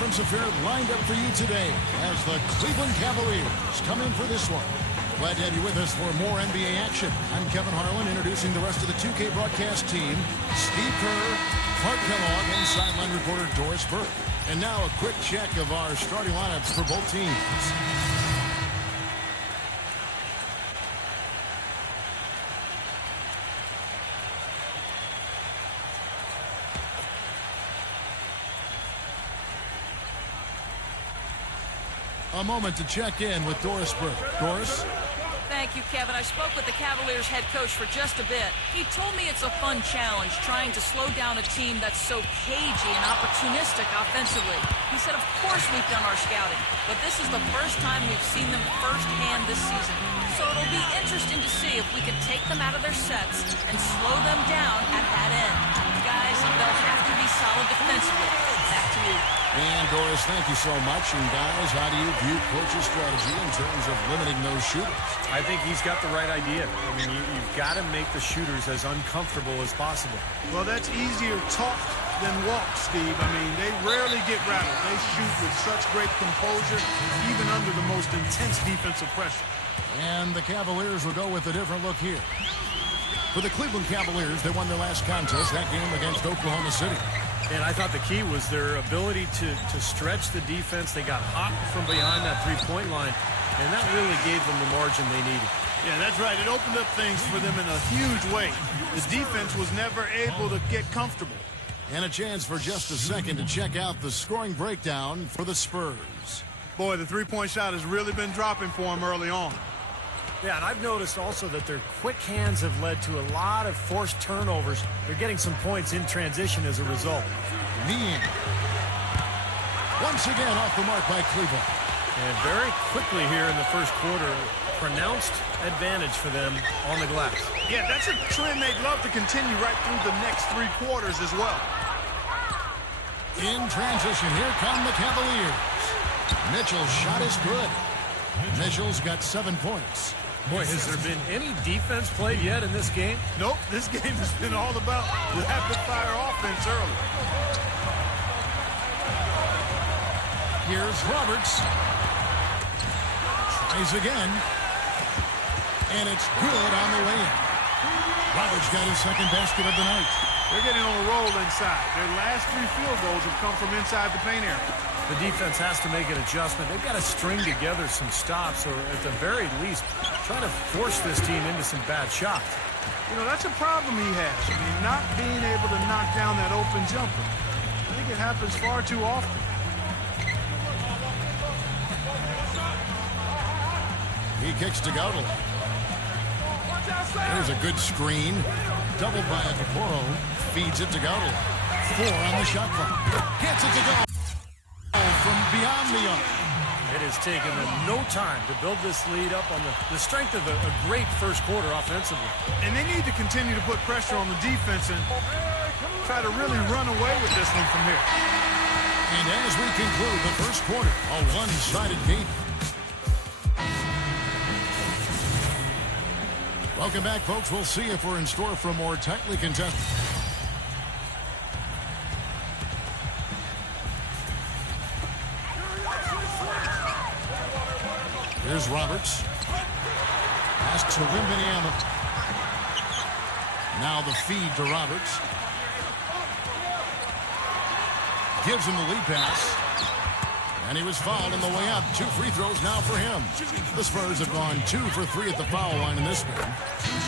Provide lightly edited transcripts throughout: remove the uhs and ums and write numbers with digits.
conference affair lined up for you today as the Cleveland Cavaliers come in for this one. Glad to have you with us for more NBA action. I'm Kevin Harlan, introducing the rest of the 2K broadcast team. Steve Kerr, Clark Kellogg, and sideline reporter Doris Burke. And now a quick check of our starting lineups for both teams. A moment to check in with Doris Burke. Doris? Thank you, Kevin. I spoke with the Cavaliers head coach for just a bit. He told me it's a fun challenge trying to slow down a team that's so cagey and opportunistic offensively. He said, of course we've done our scouting, but this is the first time we've seen them firsthand this season. So it'll be interesting to see if we can take them out of their sets and slow them down at that end. Guys, they'll have to be solid defensively. Back to you. And Doris, thank you so much. And guys, how do you view coach's strategy in terms of limiting those shooters? I think he's got the right idea. I mean, you've got to make the shooters as uncomfortable as possible. Well, that's easier talked than walked, Steve. I mean, they rarely get rattled. They shoot with such great composure, even under the most intense defensive pressure. And the Cavaliers will go with a different look here. For the Cleveland Cavaliers, they won their last contest, that game against Oklahoma City. And I thought the key was their ability to stretch the defense. They got hot from behind that three-point line, and that really gave them the margin they needed. Yeah, that's right. It opened up things for them in a huge way. The defense was never able to get comfortable. And a chance for just a second to check out the scoring breakdown for the Spurs. Boy, the three-point shot has really been dropping for them early on. Yeah, and I've noticed also that their quick hands have led to a lot of forced turnovers. They're getting some points in transition as a result. Mean. Once again off the mark by Cleveland. And very quickly here in the first quarter, pronounced advantage for them on the glass. Yeah, that's a trend they'd love to continue right through the next three quarters as well. In transition, here come the Cavaliers. Mitchell's shot is good. Mitchell's got 7 points. Boy, has there been any defense played yet in this game? Nope, this game has been all about rapid-fire offense early. Here's Roberts. Tries again. And it's good on the way in. Roberts got his second basket of the night. They're getting on a roll inside. Their last 3 field goals have come from inside the paint area. The defense has to make an adjustment. They've got to string together some stops, or at the very least, try to force this team into some bad shots. You know, that's a problem he has. I mean, not being able to knock down that open jumper. I think it happens far too often. He kicks to Gautel. There's a good screen. Doubled by Okoro. Feeds it to Gautel. 4 on the shot clock. Gets it to go. From beyond the arc. It has taken them no time to build this lead up on the strength of a great first quarter offensively. And they need to continue to put pressure on the defense and try to really run away with this one from here. And as we conclude the first quarter, a one-sided game. Welcome back, folks. We'll see if we're in store for a more tightly contested. Here's Roberts. Pass to Wembanyama. Now the feed to Roberts. Gives him the lead pass. And he was fouled on the way up. 2 free throws now for him. The Spurs have gone 2 for 3 at the foul line in this one.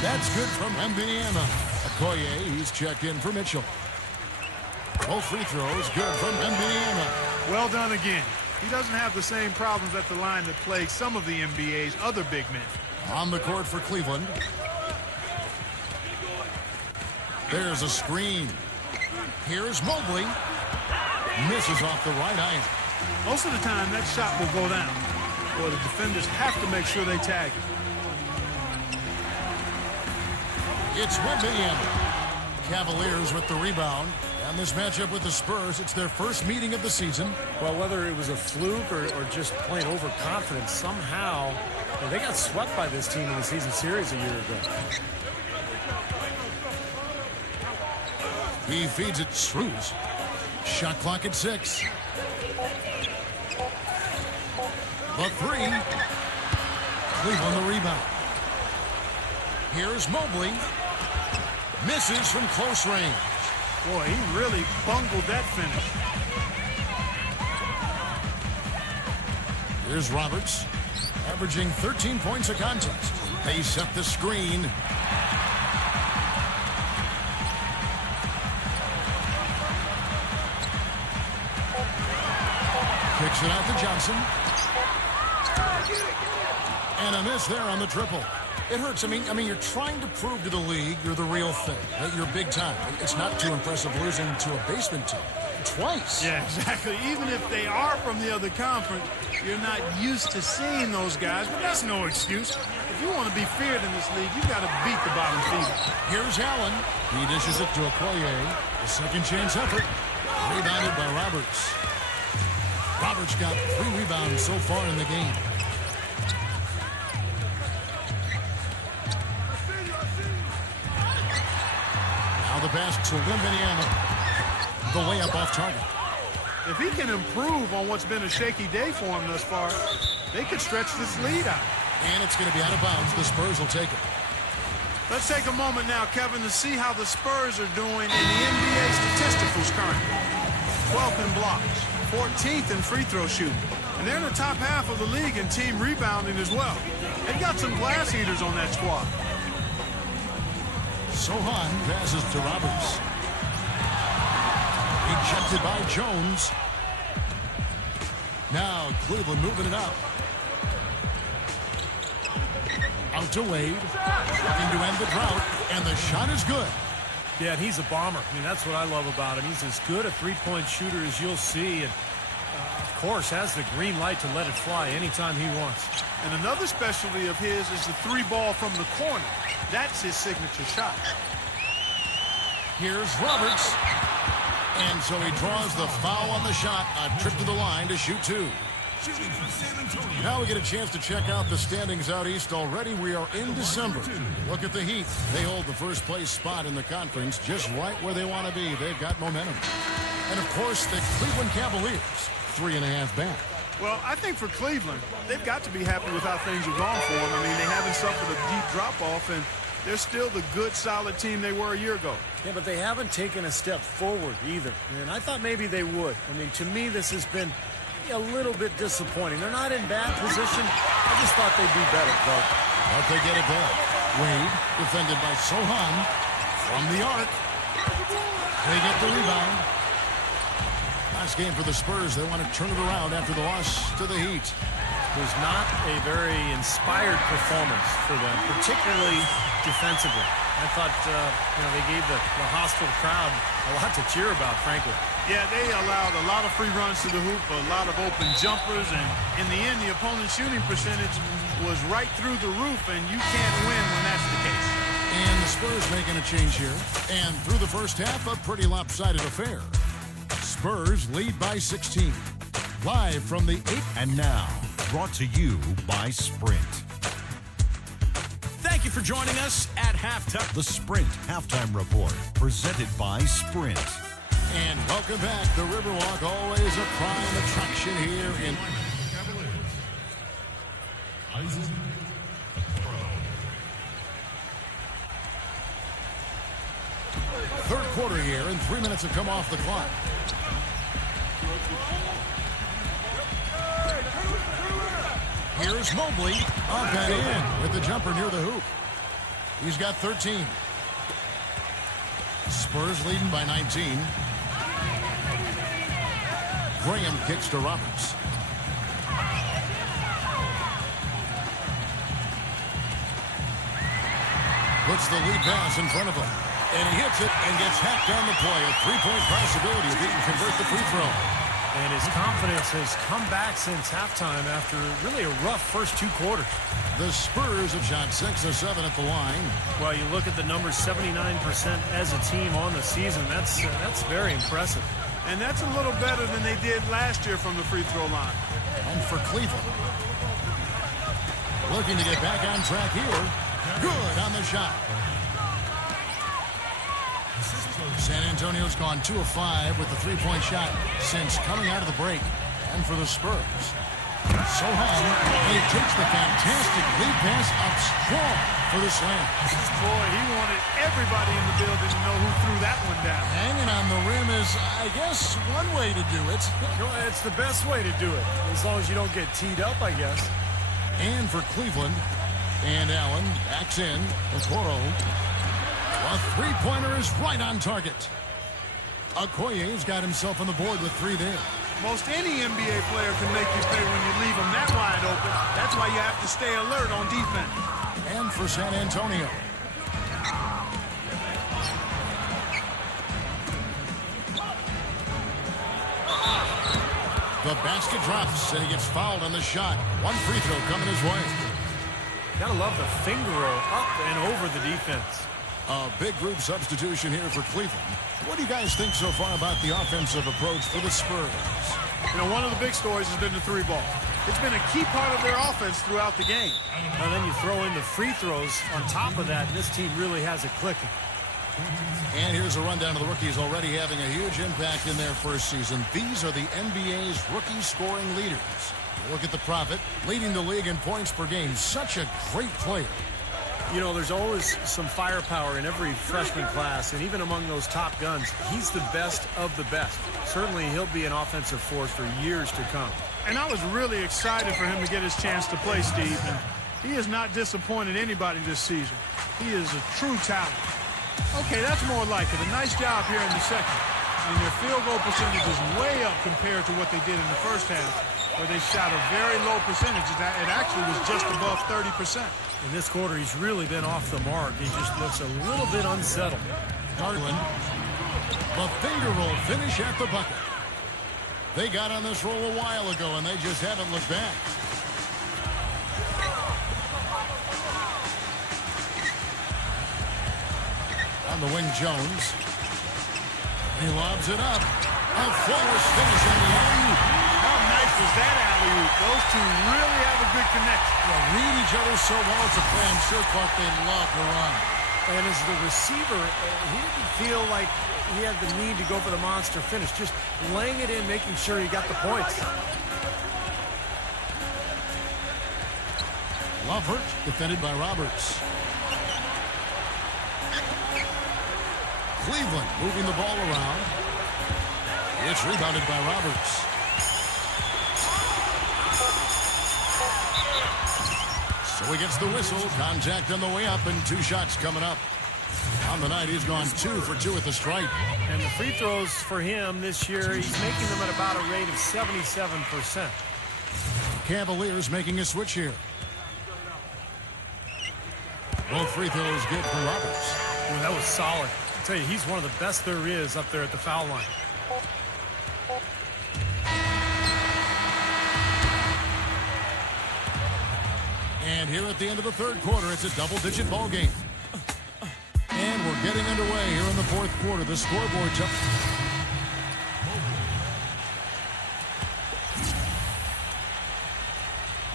That's good from Wembanyama. Okoye, he's checked in for Mitchell. Both free throws good from Wembanyama. Well done again. He doesn't have the same problems at the line that plague some of the NBA's other big men. On the court for Cleveland. There's a screen. Here's Mobley. Misses off the right iron. Most of the time, that shot will go down. Or the defenders have to make sure they tag it. It's Wembanyama. Cavaliers with the rebound. And this matchup with the Spurs, it's their first meeting of the season. Well, whether it was a fluke or just plain overconfidence, somehow they got swept by this team in the season series a year ago. He feeds it Struz. Shot clock at 6. The three. Cleveland the rebound. Here's Mobley. Misses from close range. Boy, he really bungled that finish. Here's Roberts, averaging 13 points a contest. They set the screen. Kicks it out to Johnson. And a miss there on the triple. It hurts. I mean, you're trying to prove to the league you're the real thing, that you're big time. It's not too impressive losing to a basement team twice. Yeah, exactly. Even if they are from the other conference, you're not used to seeing those guys, but that's no excuse. If you want to be feared in this league, you got to beat the bottom feeder. Here's Allen. He dishes it to Okoye. A second chance effort. Rebounded by Roberts. Roberts got 3 rebounds so far in the game. Now the pass to Wembanyama. The layup off target. If he can improve on what's been a shaky day for him thus far, they could stretch this lead out. And it's going to be out of bounds. The Spurs will take it. Let's take a moment now, Kevin, to see how the Spurs are doing in the NBA statisticals currently. 12th in blocks, 14th in free throw shooting. And they're in the top half of the league in team rebounding as well. They've got some glass eaters on that squad. Sohan passes to Roberts. Ejected by Jones. Now Cleveland moving it up. Out to Wade. Looking to end the drought. And the shot is good. Yeah, and he's a bomber. I mean, that's what I love about him. He's as good a three-point shooter as you'll see. And, of course, has the green light to let it fly anytime he wants. And another specialty of his is the 3-ball from the corner. That's his signature shot. Here's Roberts. And so he draws the foul on the shot. A trip to the line to shoot 2. Now we get a chance to check out the standings out east already. We are in December. Look at the Heat. They hold the first place spot in the conference just right where they want to be. They've got momentum. And, of course, the Cleveland Cavaliers, 3.5 back. Well, I think for Cleveland, they've got to be happy with how things have gone for them. I mean, they haven't suffered a deep drop-off, and they're still the good, solid team they were a year ago. Yeah, but they haven't taken a step forward either. And I thought maybe they would. I mean, to me, this has been a little bit disappointing. They're not in bad position. I just thought they'd be better, though. But they get it back. Wade, defended by Sohan. From the arc. They get the rebound. Last game for the Spurs. They want to turn it around after the loss to the Heat. It was not a very inspired performance for them, particularly defensively. I thought, they gave the hostile crowd a lot to cheer about, frankly. Yeah, they allowed a lot of free runs to the hoop, a lot of open jumpers, and in the end, the opponent's shooting percentage was right through the roof, and you can't win when that's the case. And the Spurs making a change here. And through the first half, a pretty lopsided affair. Spurs lead by 16. Live from the 8th. And now, brought to you by Sprint. Thank you for joining us at halftime. The Sprint Halftime Report, presented by Sprint. And welcome back. The Riverwalk, always a prime attraction here in third quarter here, and 3 minutes have come off the clock. Here's Mobley up and in with the jumper near the hoop. He's got 13. Spurs leading by 19. Graham kicks to Roberts. Puts the lead pass in front of him. And he hits it and gets hacked on the play. A three-point possibility if he can convert the free throw. And his confidence has come back since halftime after really a rough first 2 quarters. The Spurs have shot 6 of 7 at the line. Well, you look at the numbers, 79% as a team on the season. That's very impressive. And that's a little better than they did last year from the free throw line. And for Cleveland, looking to get back on track here. Good on the shot. San Antonio's gone 2 of 5 with the three-point shot since coming out of the break. And for the Spurs, So high, and he takes the fantastic lead pass up strong for the slam. Boy, he wanted everybody in the building to know who threw that one down. Hanging on the rim is, I guess, one way to do it. It's the best way to do it, as long as you don't get teed up, I guess. And for Cleveland, and Allen backs in. Okoro. A three-pointer is right on target. Okoye's got himself on the board with 3 there. Most any NBA player can make you pay when you leave them that wide open. That's why you have to stay alert on defense. And for San Antonio. The basket drops, and he gets fouled on the shot. One free throw coming his way. Gotta love the finger roll up and over the defense. A big group substitution here for Cleveland. What do you guys think so far about the offensive approach for the Spurs? You know, one of the big stories has been the 3-ball. It's been a key part of their offense throughout the game. And then you throw in the free throws on top of that, and this team really has it clicking. And here's a rundown of the rookies already having a huge impact in their first season. These are the NBA's rookie scoring leaders. Look at the Prophet, leading the league in points per game. Such a great player. You know, there's always some firepower in every freshman class, and even among those top guns, he's the best of the best. Certainly, he'll be an offensive force for years to come. And I was really excited for him to get his chance to play, Steve. And he has not disappointed anybody this season. He is a true talent. Okay, that's more like it. A nice job here in the second. And their field goal percentage is way up compared to what they did in the first half, where they shot a very low percentage. It actually was just above 30%. In this quarter, he's really been off the mark. He just looks a little bit unsettled. Garland, the finger roll finish at the bucket. They got on this roll a while ago, and they just haven't looked back. On the wing, Jones. He lobs it up. A flawless finish on the alley-oop. How nice was that alley-oop? Those two really have a good connection. They read each other so well. It's a play I'm sure Clark they love to run. And as the receiver, he didn't feel like he had the need to go for the monster finish. Just laying it in, making sure he got the points. Lovert defended by Roberts. Cleveland moving the ball around. It's rebounded by Roberts. So he gets the whistle. Contact on the way up, and 2 shots coming up. On the night, he's gone 2 for 2 at the stripe. And the free throws for him this year, he's making them at about a rate of 77%. Cavaliers making a switch here. Both free throws good for Roberts. Boy, that was solid. I'll tell you, he's one of the best there is up there at the foul line. And here at the end of the third quarter, it's a double-digit ball game. And we're getting underway here in the fourth quarter. The scoreboard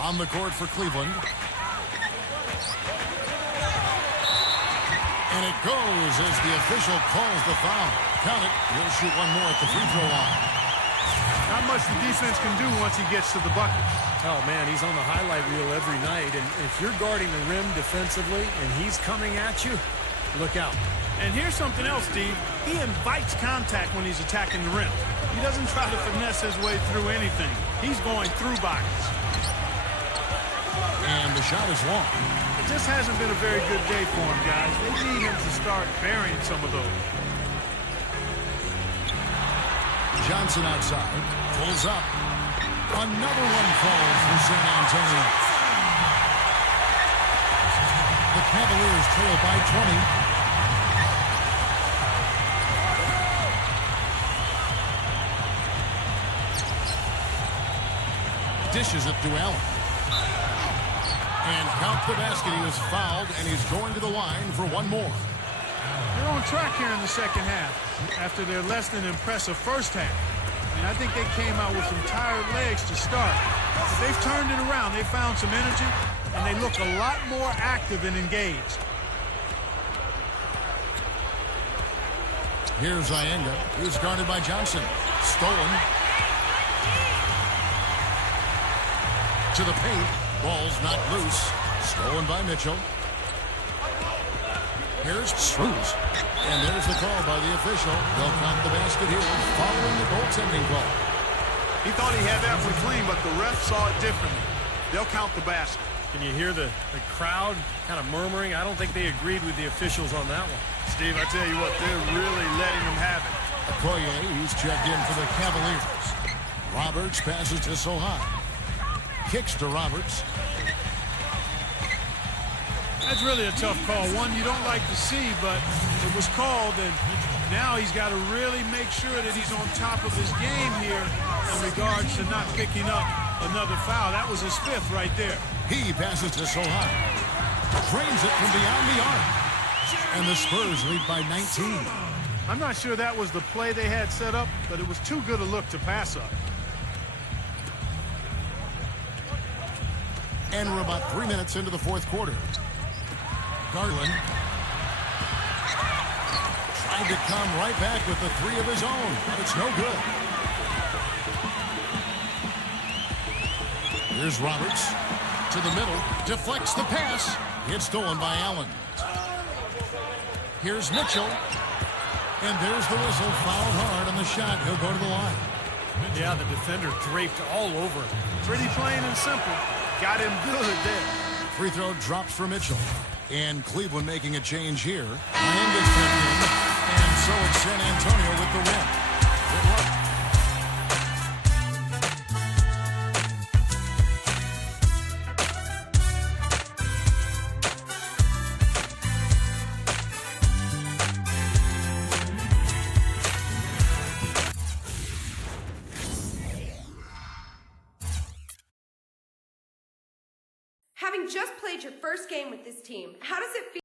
on the court for Cleveland. And it goes as the official calls the foul. Count it. He'll shoot one more at the free throw line. Not much the defense can do once he gets to the bucket. Oh, man, he's on the highlight reel every night. And if you're guarding the rim defensively and he's coming at you, look out. And here's something else, Steve. He invites contact when he's attacking the rim. He doesn't try to finesse his way through anything. He's going through bodies. And the shot is long. It just hasn't been a very good day for him, guys. They need him to start burying some of those. Johnson outside. Pulls up. Another one falls for San Antonio. The Cavaliers trail by 20. Dishes it to Allen. And count the basket. He was fouled, and he's going to the line for one more. They're on track here in the second half after their less than impressive first half. And I think they came out with some tired legs to start. But they've turned it around. They found some energy, and they look a lot more active and engaged. Here's Ienga. He's guarded by Johnson. Stolen. to the paint. Ball's knocked loose. Stolen by Mitchell. Here's Struz. And there's the call by the official. They'll count the basket here following the goaltending call. He thought he had that one clean, but the ref saw it differently. They'll count the basket. Can you hear the crowd kind of murmuring? I don't think they agreed with the officials on that one. Steve, I tell you what, they're really letting them have it. Okoye, he's checked in for the Cavaliers. Roberts passes to Sohan. Kicks to Roberts. That's really a tough call. One you don't like to see, but it was called, and now he's got to really make sure that he's on top of his game here in regards to not picking up another foul. That was his fifth right there. He passes to Sohan. Drains it from beyond the arc. And the Spurs lead by 19. I'm not sure that was the play they had set up, but it was too good a look to pass up. And we're about 3 minutes into the fourth quarter. Garland trying to come right back with the three of his own, but it's no good. Here's Roberts to the middle, deflects the pass. It's stolen by Allen. Here's Mitchell. And there's the whistle, fouled hard on the shot. He'll go to the line. Yeah, the defender draped all over him. Pretty plain and simple. Got him good there. Free throw drops for Mitchell. And Cleveland making a change here. Ryan gets picked in. And so it's San Antonio with the win. Good luck. Having just played your first game with this team, how does it feel?